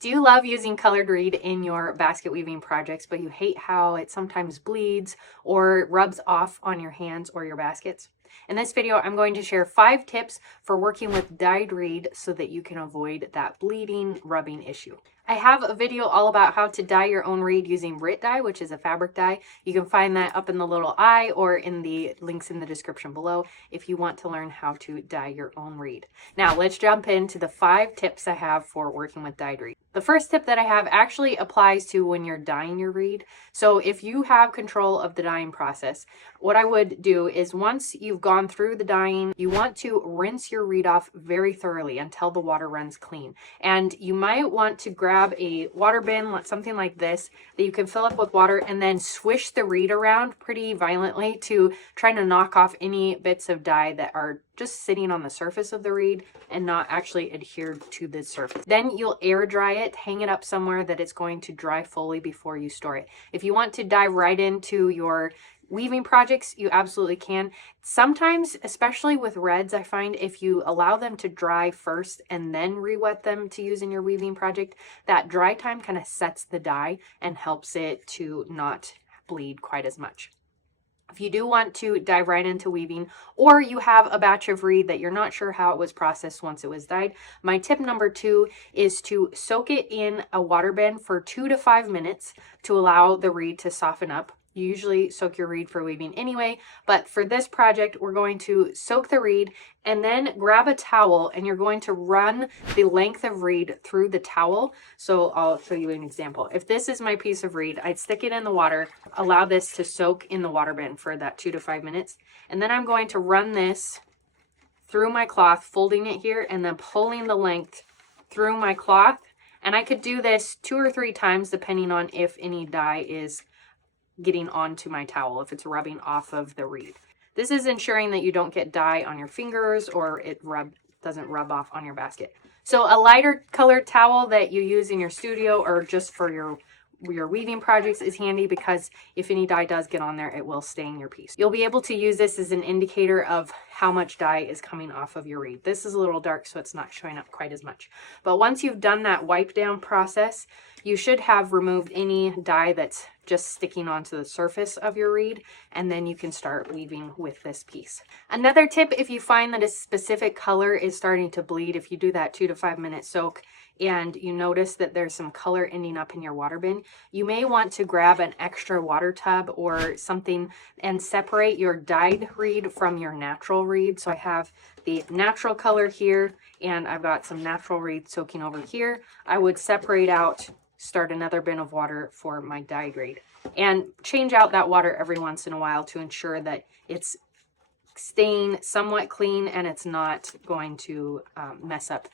Do you love using colored reed in your basket weaving projects, but you hate how it sometimes bleeds or rubs off on your hands or your baskets? In this video, I'm going to share 5 tips for working with dyed reed so that you can avoid that bleeding, rubbing issue. I have a video all about how to dye your own reed using Rit dye, which is a fabric dye. You can find that up in the little I or in the links in the description below if you want to learn how to dye your own reed. Now let's jump into the 5 tips I have for working with dyed reed. The first tip that I have actually applies to when you're dyeing your reed. So if you have control of the dyeing process, what I would do is once you've gone through the dyeing, you want to rinse your reed off very thoroughly until the water runs clean. And you might want to grab a water bin, something like this, that you can fill up with water and then swish the reed around pretty violently to try to knock off any bits of dye that are just sitting on the surface of the reed and not actually adhered to the surface. Then you'll air dry it, hang it up somewhere that it's going to dry fully before you store it. If you want to dive right into your weaving projects, you absolutely can. Sometimes, especially with reds, I find if you allow them to dry first and then re-wet them to use in your weaving project, that dry time kind of sets the dye and helps it to not bleed quite as much. If you do want to dive right into weaving, or you have a batch of reed that you're not sure how it was processed once it was dyed, my tip number 2 is to soak it in a water bin for 2 to 5 minutes to allow the reed to soften up. You usually soak your reed for weaving anyway, but for this project, we're going to soak the reed and then grab a towel and you're going to run the length of reed through the towel. So I'll show you an example. If this is my piece of reed, I'd stick it in the water, allow this to soak in the water bin for that 2 to 5 minutes. And then I'm going to run this through my cloth, folding it here and then pulling the length through my cloth. And I could do this 2 or 3 times depending on if any dye is getting onto my towel, if it's rubbing off of the reed. This is ensuring that you don't get dye on your fingers or it doesn't rub off on your basket. So a lighter colored towel that you use in your studio or just for your weaving projects is handy because if any dye does get on there, it will stain your piece. You'll be able to use this as an indicator of how much dye is coming off of your reed. This is a little dark, so it's not showing up quite as much. But once you've done that wipe down process, you should have removed any dye that's just sticking onto the surface of your reed, and then you can start weaving with this piece. Another tip, if you find that a specific color is starting to bleed, if you do that 2 to 5 minute soak, and you notice that there's some color ending up in your water bin, you may want to grab an extra water tub or something and separate your dyed reed from your natural reed. So I have the natural color here and I've got some natural reed soaking over here. I would separate out, start another bin of water for my dyed reed, and change out that water every once in a while to ensure that it's staying somewhat clean and it's not going to mess up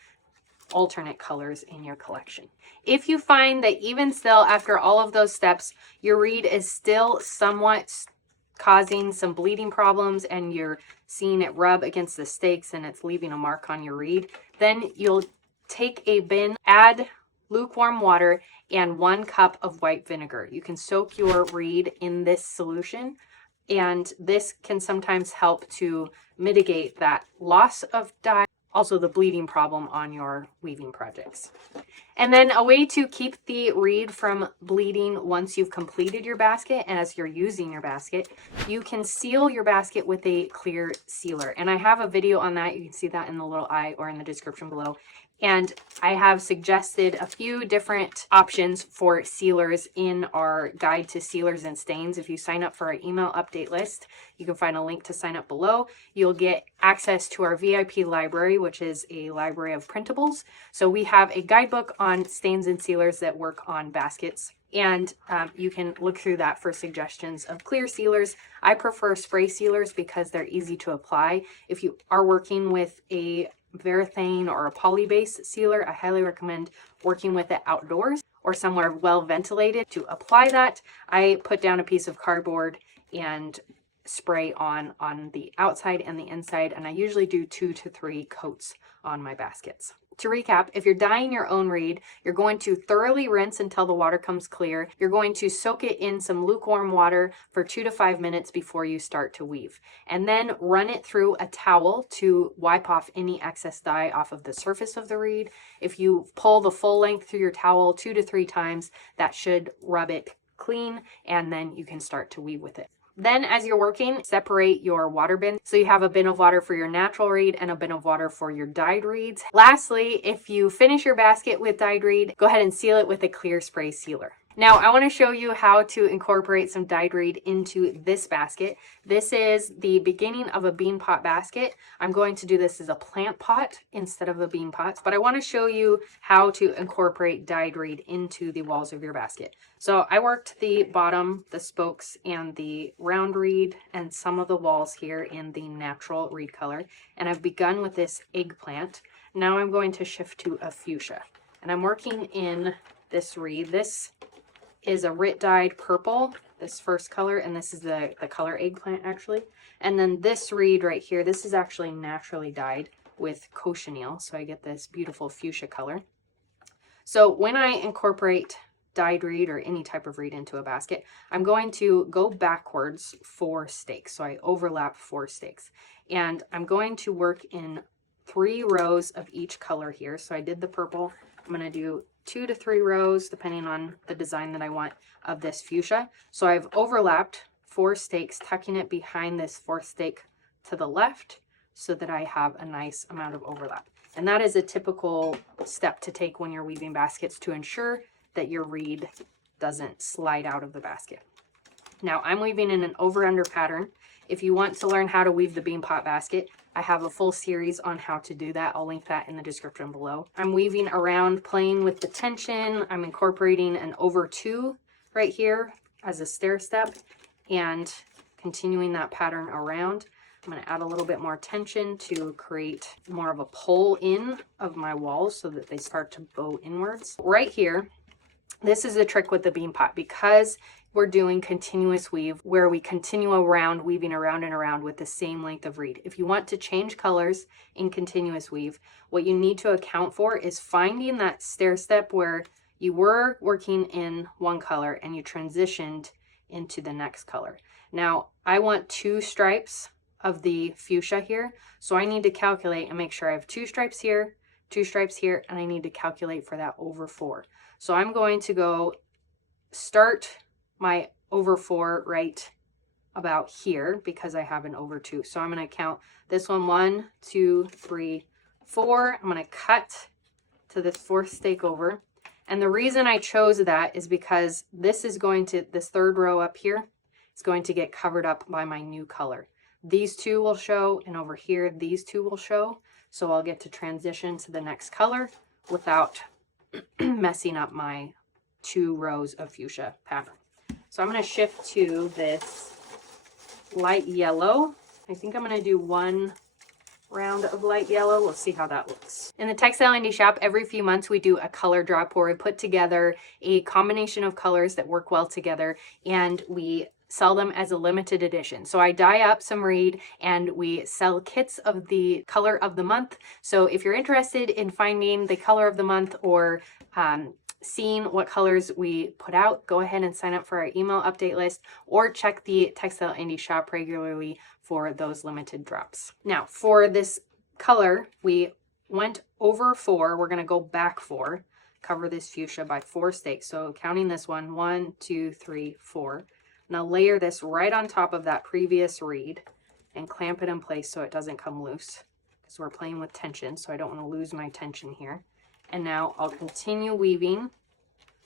alternate colors in your collection. If you find that even still after all of those steps, your reed is still somewhat causing some bleeding problems and you're seeing it rub against the stakes and it's leaving a mark on your reed, then you'll take a bin, add lukewarm water and 1 cup of white vinegar. You can soak your reed in this solution, and this can sometimes help to mitigate that loss of dye, also the bleeding problem on your weaving projects. And then a way to keep the reed from bleeding once you've completed your basket and as you're using your basket, you can seal your basket with a clear sealer. And I have a video on that. You can see that in the little I or in the description below. And I have suggested a few different options for sealers in our guide to sealers and stains. If you sign up for our email update list, you can find a link to sign up below. You'll get access to our VIP library, which is a library of printables. So we have a guidebook on stains and sealers that work on baskets. And you can look through that for suggestions of clear sealers. I prefer spray sealers because they're easy to apply. If you are working with a varathane or a poly-based sealer, I highly recommend working with it outdoors or somewhere well ventilated. To apply that, I put down a piece of cardboard and spray on the outside and the inside, and I usually do 2 to 3 coats on my baskets. To recap, if you're dyeing your own reed, you're going to thoroughly rinse until the water comes clear. You're going to soak it in some lukewarm water for 2 to 5 minutes before you start to weave. And then run it through a towel to wipe off any excess dye off of the surface of the reed. If you pull the full length through your towel 2 to 3 times, that should rub it clean, and then you can start to weave with it. Then as you're working, separate your water bin. So you have a bin of water for your natural reed and a bin of water for your dyed reeds. Lastly, if you finish your basket with dyed reed, go ahead and seal it with a clear spray sealer. Now I want to show you how to incorporate some dyed reed into this basket. This is the beginning of a bean pot basket. I'm going to do this as a plant pot instead of a bean pot, but I want to show you how to incorporate dyed reed into the walls of your basket. So I worked the bottom, the spokes, and the round reed and some of the walls here in the natural reed color. And I've begun with this eggplant. Now I'm going to shift to a fuchsia. And I'm working in this reed. This is a RIT dyed purple, this first color, and this is the color eggplant actually. And then this reed right here, this is actually naturally dyed with cochineal, so I get this beautiful fuchsia color. So when I incorporate dyed reed or any type of reed into a basket, I'm going to go backwards 4 stakes. So I overlap 4 stakes. And I'm going to work in 3 rows of each color here. So I did the purple. I'm going to do 2 to 3 rows, depending on the design that I want, of this fuchsia. So I've overlapped 4 stakes, tucking it behind this 4th stake to the left so that I have a nice amount of overlap. And that is a typical step to take when you're weaving baskets to ensure that your reed doesn't slide out of the basket. Now I'm weaving in an over-under pattern. If you want to learn how to weave the bean pot basket, I have a full series on how to do that. I'll link that in the description below. I'm weaving around, playing with the tension. I'm incorporating an over 2 right here as a stair step and continuing that pattern around. I'm going to add a little bit more tension to create more of a pull in of my walls so that they start to bow inwards. Right here, this is the trick with the bean pot, because we're doing continuous weave where we continue around, weaving around and around with the same length of reed. If you want to change colors in continuous weave, what you need to account for is finding that stair step where you were working in one color and you transitioned into the next color. Now, I want 2 stripes of the fuchsia here, so I need to calculate and make sure I have 2 stripes here, 2 stripes here, and I need to calculate for that over 4. So I'm going to go start my over 4 right about here because I have an over 2. So I'm going to count this one 1, 2, 3, 4. I'm going to cut to this 4th stake over. And the reason I chose that is because this 3rd row up here is going to get covered up by my new color. These 2 will show, and over here these 2 will show. So I'll get to transition to the next color without messing up my 2 rows of fuchsia pattern. So I'm going to shift to this light yellow. I think I'm going to do 1 round of light yellow. We'll see how that looks. In the Textile Indie Shop, every few months we do a color drop where we put together a combination of colors that work well together, and we sell them as a limited edition. So I dye up some reed and we sell kits of the color of the month. So if you're interested in finding the color of the month or seeing what colors we put out, go ahead and sign up for our email update list or check the Textile Indie Shop regularly for those limited drops. Now for this color, we went over 4. We're going to go back 4, cover this fuchsia by 4 stakes. So counting this one, 1, 2, 3, 4. Now layer this right on top of that previous reed and clamp it in place so it doesn't come loose, because we're playing with tension, so I don't want to lose my tension here. And now I'll continue weaving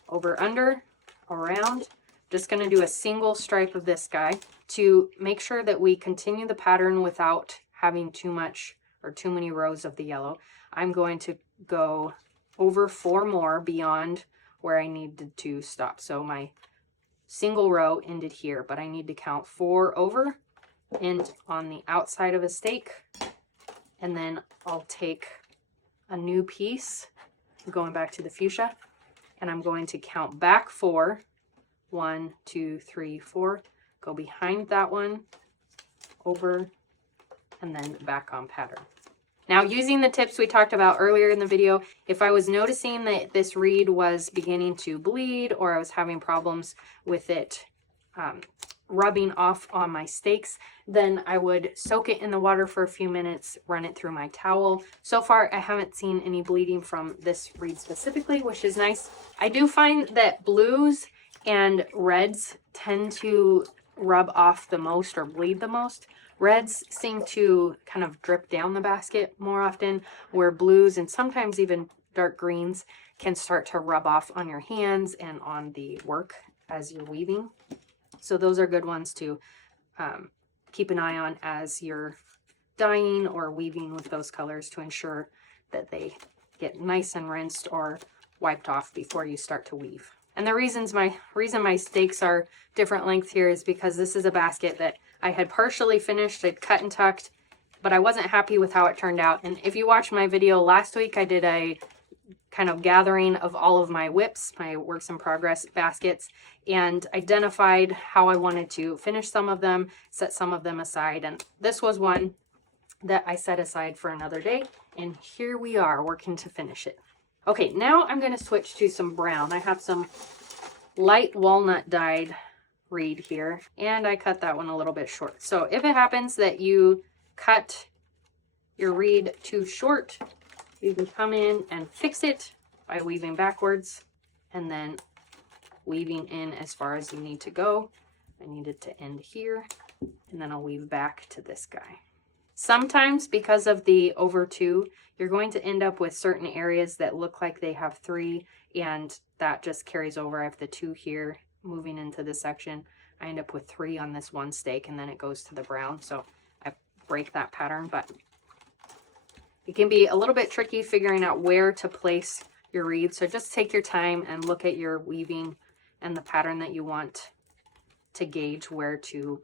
over, under, around. Just going to do a single stripe of this guy to make sure that we continue the pattern without having too much or too many rows of the yellow. I'm going to go over 4 more beyond where I needed to stop. So my single row ended here, but I need to count 4 over, end on the outside of a stake, and then I'll take a new piece, going back to the fuchsia, and I'm going to count back 4, 1, 2, 3, 4, go behind that one, over, and then back on pattern. Now, using the tips we talked about earlier in the video, if I was noticing that this reed was beginning to bleed or I was having problems with it rubbing off on my stakes, then I would soak it in the water for a few minutes, run it through my towel. So far, I haven't seen any bleeding from this reed specifically, which is nice. I do find that blues and reds tend to rub off the most or bleed the most. Reds seem to kind of drip down the basket more often, where blues and sometimes even dark greens can start to rub off on your hands and on the work as you're weaving. So those are good ones to keep an eye on as you're dyeing or weaving with those colors to ensure that they get nice and rinsed or wiped off before you start to weave. And the reason my stakes are different length here is because this is a basket that I had partially finished. I'd cut and tucked, but I wasn't happy with how it turned out. And if you watched my video last week, I did a kind of gathering of all of my whips, my works in progress baskets, and identified how I wanted to finish some of them, set some of them aside. And this was one that I set aside for another day. And here we are working to finish it. Okay, now I'm going to switch to some brown. I have some light walnut dyed reed here, and I cut that one a little bit short. So if it happens that you cut your reed too short, you can come in and fix it by weaving backwards and then weaving in as far as you need to go. I need it to end here, and then I'll weave back to this guy. Sometimes because of the over 2, you're going to end up with certain areas that look like they have 3, and that just carries over. I have the 2 here moving into this section. I end up with 3 on this one stake, and then it goes to the brown. So I break that pattern, but it can be a little bit tricky figuring out where to place your reed. So just take your time and look at your weaving and the pattern that you want to gauge where to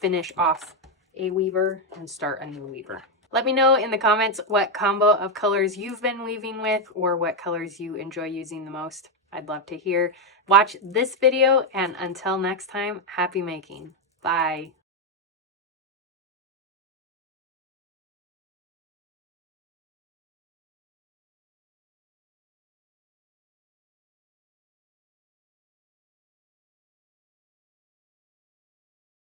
finish off a weaver and start a new weaver. Let me know in the comments what combo of colors you've been weaving with or what colors you enjoy using the most. I'd love to hear. Watch this video, and until next time, happy making. Bye.